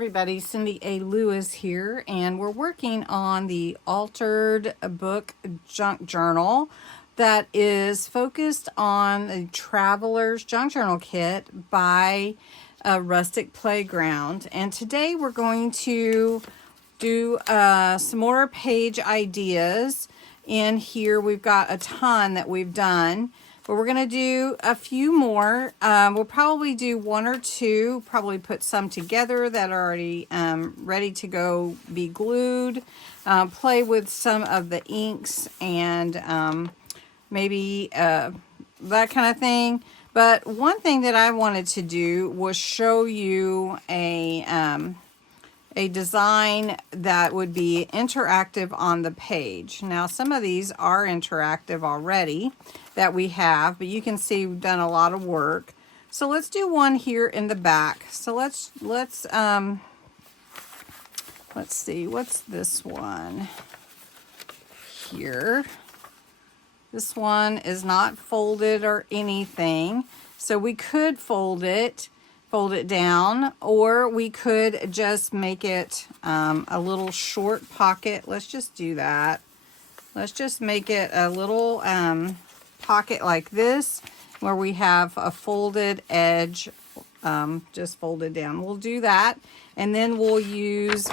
everybody, Cindy A. Lewis here, and we're working on the altered book junk journal that is focused on the Traveler's Junk Journal Kit by Rustic Playground. And today we're going to do some more page ideas. In here we've got a ton that we've done, but we're going to do a few more. We'll probably do one or two, probably put some together that are already ready to go be glued, play with some of the inks and maybe that kind of thing. But one thing that I wanted to do was show you a design that would be interactive on the page. Now, some of these are interactive already that we have, but you can see we've done a lot of work. So let's do one here in the back. So let's see, what's this one here? This one is not folded or anything, so we could fold it down, or we could just make it a little short pocket. Let's just do that. Let's just make it a little pocket like this, where we have a folded edge, just folded down. We'll do that, and then we'll use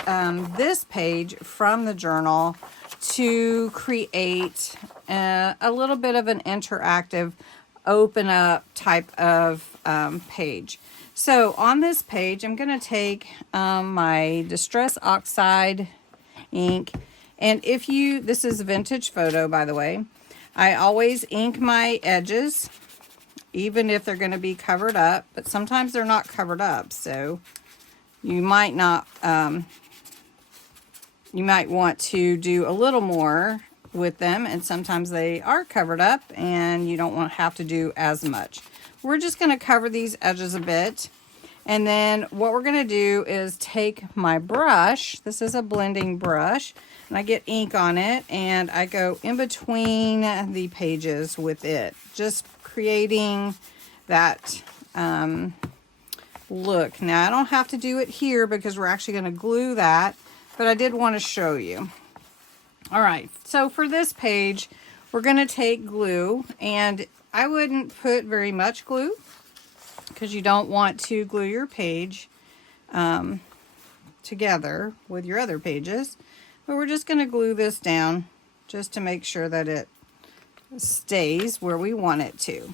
this page from the journal to create a little bit of an interactive open up type of page. So on this page, I'm going to take my Distress Oxide ink, and this is a vintage photo, by the way. I always ink my edges, even if they're going to be covered up, but sometimes they're not covered up, so you might not, you might want to do a little more with them, and sometimes they are covered up and you don't want to have to do as much. We're just going to cover these edges a bit, and then what we're going to do is take my brush. This is a blending brush, and I get ink on it, and I go in between the pages with it, just creating that look. Now, I don't have to do it here because we're actually going to glue that, but I did want to show you. All right, so for this page, we're going to take glue, and I wouldn't put very much glue because you don't want to glue your page together with your other pages, but we're just going to glue this down just to make sure that it stays where we want it to.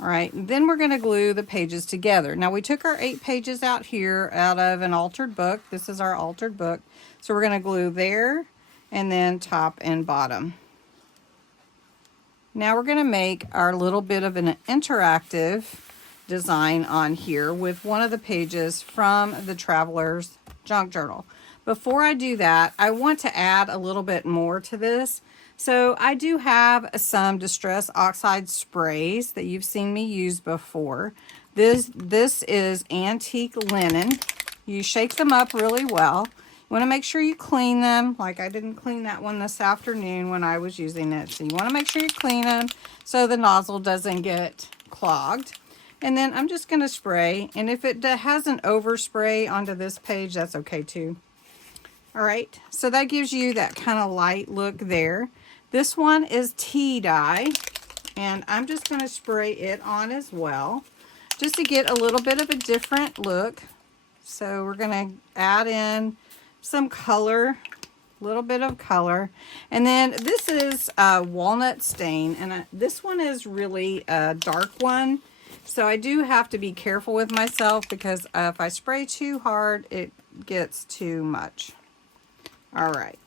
All right, and then we're going to glue the pages together. Now, we took our 8 pages out here out of an altered book. This is our altered book. So we're going to glue there and then top and bottom. Now we're going to make our little bit of an interactive design on here with one of the pages from the Traveler's Junk Journal. Before I do that, I want to add a little bit more to this. So I do have some Distress Oxide sprays that you've seen me use before. This is antique linen. You shake them up really well. You want to make sure you clean them. Like I didn't clean that one this afternoon when I was using it. So you want to make sure you clean them so the nozzle doesn't get clogged. And then I'm just going to spray. And if it has an overspray onto this page, that's okay too. All right, so that gives you that kind of light look there. This one is tea dye, and I'm just going to spray it on as well, just to get a little bit of a different look. So we're going to add in some color, a little bit of color. And then this is walnut stain, and this one is really a dark one. So I do have to be careful with myself because if I spray too hard, it gets too much. All right.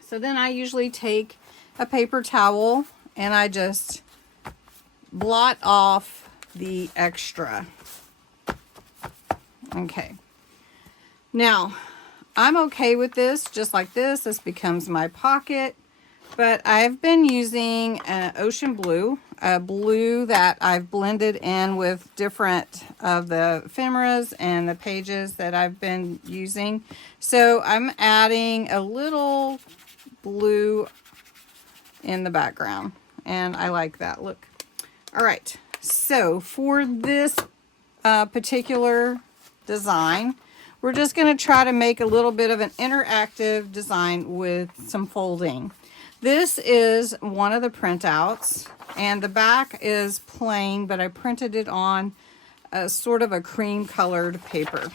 So then I usually take a paper towel and I just blot off the extra. Okay. Now, I'm okay with this, just like this. This becomes my pocket. But I've been using ocean blue, a blue that I've blended in with different of the ephemeras and the pages that I've been using. So I'm adding a little blue in the background, and I like that look. All right, so for this particular design, we're just going to try to make a little bit of an interactive design with some folding. This is one of the printouts, and the back is plain, but I printed it on a sort of a cream colored paper.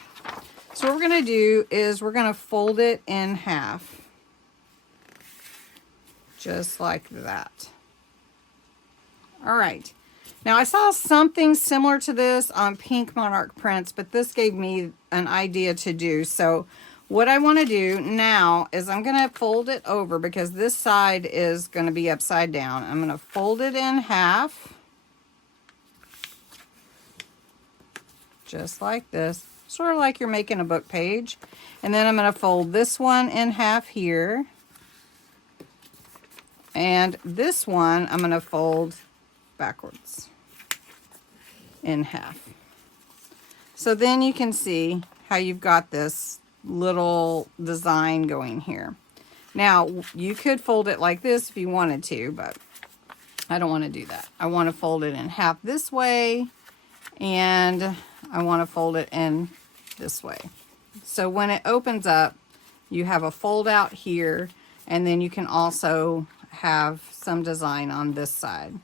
So what we're going to do is we're going to fold it in half, just like that. All right. Now I saw something similar to this on Pink Monarch Prints, but this gave me an idea to do. So what I want to do now is I'm going to fold it over because this side is going to be upside down. I'm going to fold it in half, just like this, sort of like you're making a book page. And then I'm going to fold this one in half here. And this one I'm going to fold backwards in half. So then you can see how you've got this little design going here. Now you could fold it like this if you wanted to, but I don't want to do that. I want to fold it in half this way, and I want to fold it in this way. So when it opens up, you have a fold out here, and then you can also have some design on this side.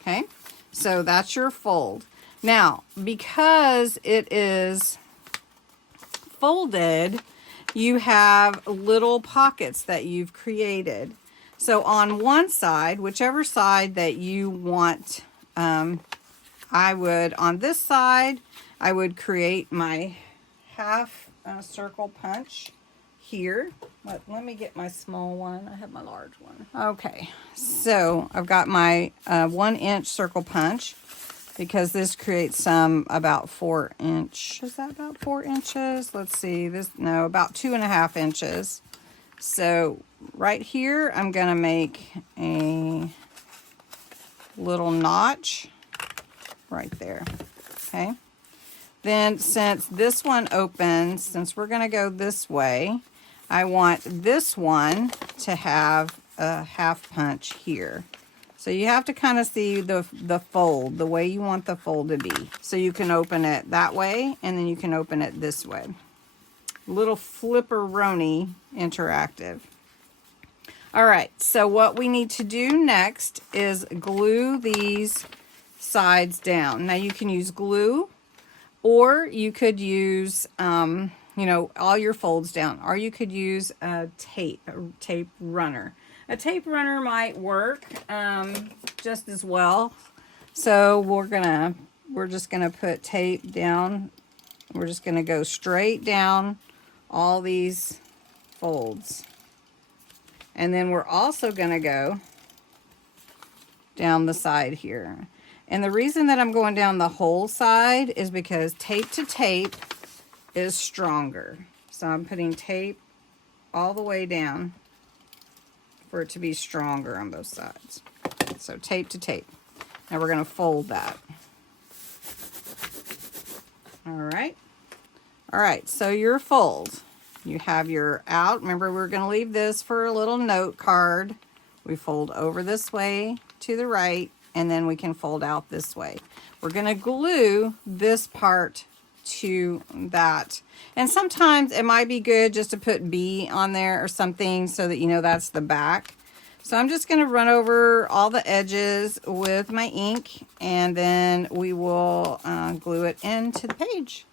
Okay, so that's your fold. Now, because it is folded, you have little pockets that you've created. So on one side, whichever side that you want, on this side, I would create my half circle punch here. Let me get my small one. I have my large one. Okay, so I've got my 1 inch circle punch, because this creates some about 4 inch. Is that about 4 inches? Let's see. No, about 2.5 inches. So right here, I'm going to make a little notch right there. Okay. Then since this one opens, since we're going to go this way, I want this one to have a half punch here. So you have to kind of see the fold, the way you want the fold to be. So you can open it that way, and then you can open it this way. Little flipperoni interactive. All right, so what we need to do next is glue these sides down. Now you can use glue, or you could use, all your folds down, or you could use a tape runner. A tape runner might work just as well. So we're just gonna put tape down. We're just gonna go straight down all these folds. And then we're also gonna go down the side here. And the reason that I'm going down the whole side is because tape to tape is stronger. So I'm putting tape all the way down for it to be stronger on both sides. So tape to tape. Now we're going to fold that. All right. All right, so your fold. You have your out. Remember, we're going to leave this for a little note card. We fold over this way to the right, and then we can fold out this way. We're going to glue this part to that. And sometimes it might be good just to put B on there or something so that you know that's the back. So I'm just going to run over all the edges with my ink, and then we will glue it into the page.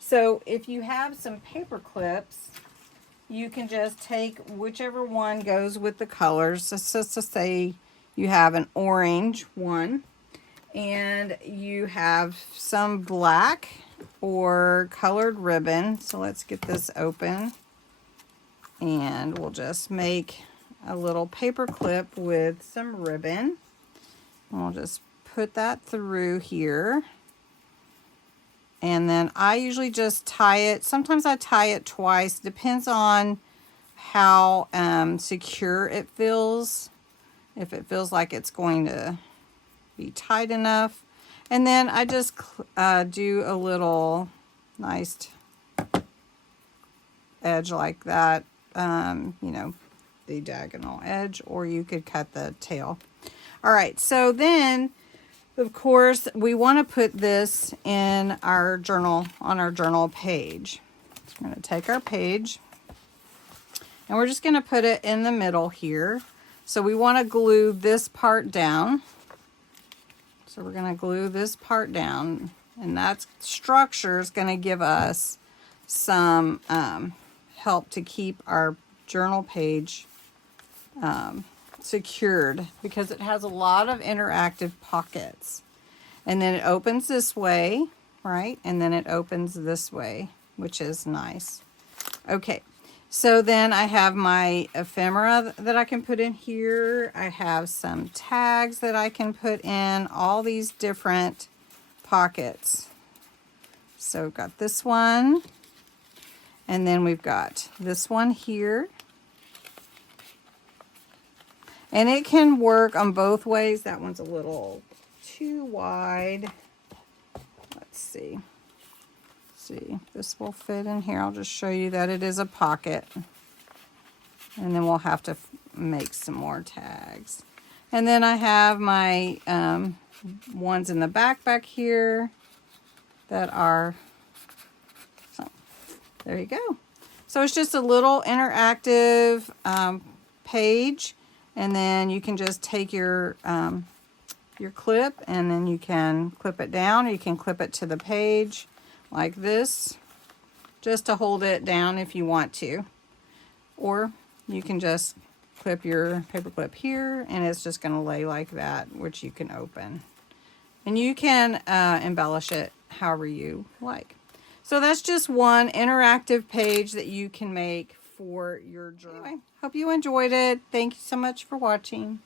So if you have some paper clips, you can just take whichever one goes with the colors. So just to say you have an orange one, and you have some black or colored ribbon. So let's get this open, and we'll just make a little paper clip with some ribbon. And we'll just put that through here. And then I usually just tie it. Sometimes I tie it twice. Depends on how secure it feels, if it feels like it's going to be tight enough. And then I just do a little nice edge like that, you know, the diagonal edge, or you could cut the tail. All right, so then of course we want to put this in our journal, on our journal page. So we're going to take our page and we're just going to put it in the middle here. So we want to glue this part down. So we're going to glue this part down, and that structure is going to give us some help to keep our journal page secured, because it has a lot of interactive pockets. And then it opens this way, right? And then it opens this way, which is nice. Okay, so then I have my ephemera that I can put in here. I have some tags that I can put in all these different pockets. So we've got this one, and then we've got this one here. And it can work on both ways. That one's a little too wide. Let's see. See if this will fit in here. I'll just show you that it is a pocket. And then we'll have to make some more tags. And then I have my ones in the back here that are, so there you go. So it's just a little interactive page. And then you can just take your clip, and then you can clip it down, or you can clip it to the page like this, just to hold it down if you want to. Or you can just clip your paper clip here, and it's just going to lay like that, which you can open. And you can embellish it however you like. So that's just one interactive page that you can make for your journal. Anyway, hope you enjoyed it. Thank you so much for watching.